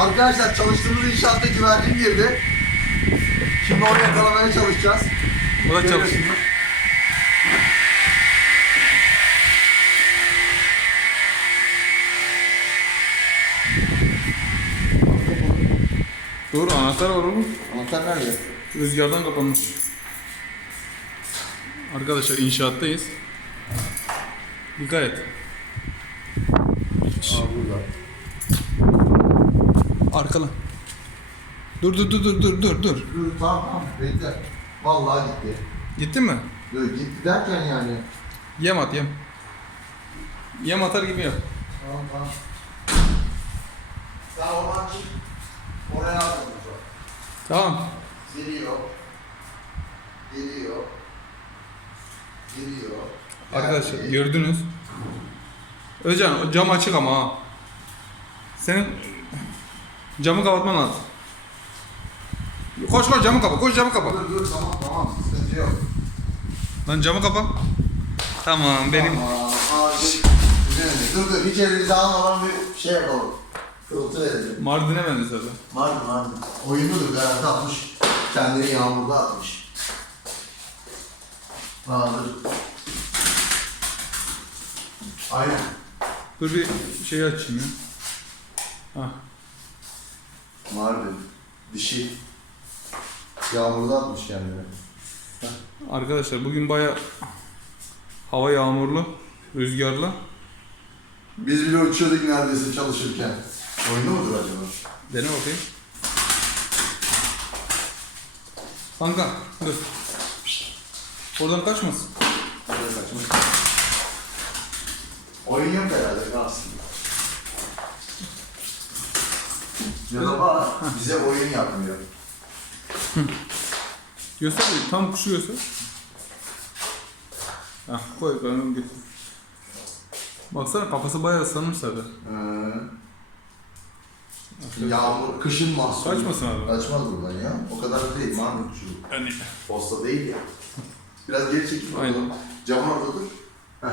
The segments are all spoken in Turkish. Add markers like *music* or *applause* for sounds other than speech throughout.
Arkadaşlar çalıştığımız inşaatta güvercin girdi. Şimdi onu yakalamaya çalışacağız. O da. Görüyorsunuz. Dur anahtar var oğlum. Anahtar nerede? Rüzgardan kapanmış. Arkadaşlar inşaattayız. Dikkat et. Aa burada. Arkala. Dur dur dur dur dur dur dur. Dur tamam tamam bekle. Vallahi gitti. Gittin mi? Dur gitti derken yani. Yem at yem. Yem atar gibi yap. Tamam tamam. Sen oradan çık. Oraya atma. Tamam. Geliyor. Geliyor. Geliyor. Arkadaşlar gördünüz. Özcan cam açık ama ha. Senin camı kapatman lazım. Koş koş camı kapa, koş camı kapa. Dur dur tamam tamam sıkıntı yok. Lan camı kapa. Tamam benim. Tamam. Aa, dur. Dur dur hiç elinize almadan bir şey yapalım. Kırıltı verelim. Mardin'e bende zaten. Vardı vardı. Oyunludur garanti atmış. Kendini yağmurda atmış. Aa dur. Aynen. Dur bir şey açayım ya. Hah. Vardı. Dişi. Yağmurda atmış kendini. Arkadaşlar bugün baya hava yağmurlu, rüzgarlı. Biz bile uçuyorduk neredeyse çalışırken. Oyunda mudur acaba? Dene bakayım. Kanka dur. Oradan kaçmasın. Oraya kaçmış. Oyun yok herhalde kalsın. Ya da bak, bize oyun yapmıyor. Göster bir, tam kuşu göster. Hah koy onu götür. Baksana kafası bayağı ıslanmış zaten. Ee, yağmur, kışın mahsulü. Kaçmasın abi. Kaçmaz buradan ya. O kadar da değil. Marmutçu. Yani Posta değil ya. Biraz geri çekil. bakalım. Aynen. Camın orada dur. Heh.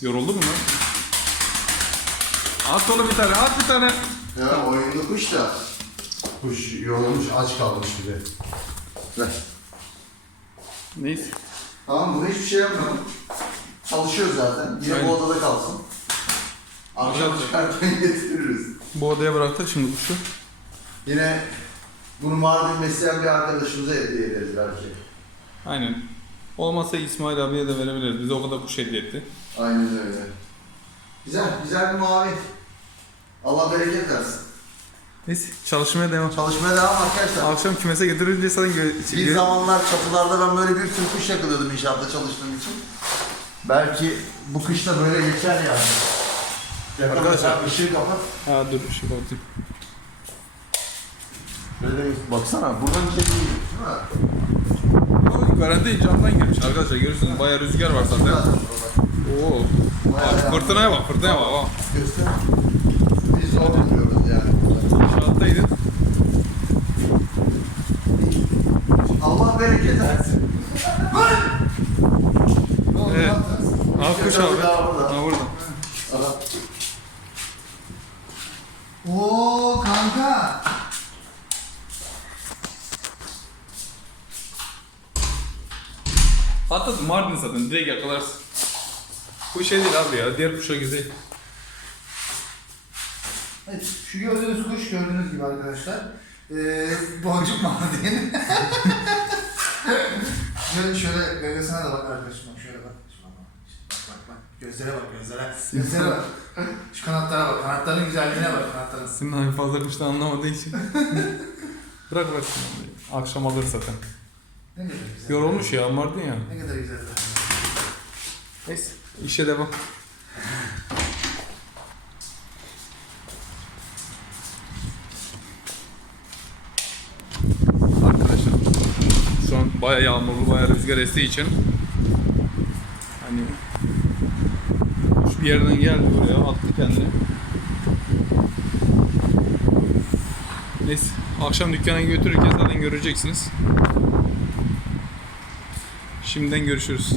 yoruldu mu lan? At onu bir tane, at bir tane. Ya oyunda kuş da. Kuş yorulmuş, aç kalmış bir de. Ver. Neyse. Tamam bunu hiçbir şey yapmayalım. Çalışıyoruz zaten. Yine Aynen. bu odada kalsın. Akşam çıkarken *laughs* getiririz. Bu odaya bıraktık şimdi kuşu. Yine bunu Mardin besleyen bir arkadaşımıza hediye ederiz belki. Aynen. Olmazsa İsmail abiye de verebiliriz. Bize o kadar kuş hediye etti. Aynen öyle. Güzel, güzel bir mavi. Allah bereket versin. Neyse çalışmaya devam. Çalışmaya devam arkadaşlar. Akşam kümese getirince zaten gö- Bir zamanlar çatılarda ben böyle bir sürü kuş yakalıyordum inşaatta çalıştığım için. Belki bu kış da böyle geçer yani. Yakala, Arkadaşlar- sen ışığı kapat. Ha dur bir şey bakayım. Böyle baksana buradan içeri değil mi? O garanti camdan girmiş arkadaşlar görüyorsunuz bayağı rüzgar var zaten. Zaten Oo. Bayağı Bak, fırtınaya bak fırtınaya bak. bak. Göster. Buluyoruz yani. İnşaattaydı. Allah bereket versin. Evet. Al kuş abi. daha burada. Ha burada. Oo kanka. Hatta Mardin zaten direkt yakalarsın. Bu şey değil abi ya diğer kuşa güzel. Evet, şu gördüğünüz kuş gördüğünüz gibi arkadaşlar. Ee, boncuk mardin. *laughs* şöyle şöyle gagasına da bak arkadaşım bak şöyle bak. Şuna bak. Bak bak bak. Gözlere bak gözlere. Gözlere bak. Şu kanatlara bak. Kanatların güzelliğine bak kanatların. Senin abi fazla kuştan anlamadığı için. *laughs* bırak bırak. Akşam alır zaten. Ne kadar güzel. Yorulmuş ya Mardin ya. Ne kadar güzel. Neyse işe devam. Arkadaşlar şu an baya yağmurlu baya rüzgar estiği için hani bir yerden geldi buraya attı kendini. Neyse akşam dükkana götürürken zaten göreceksiniz. Şimdiden görüşürüz.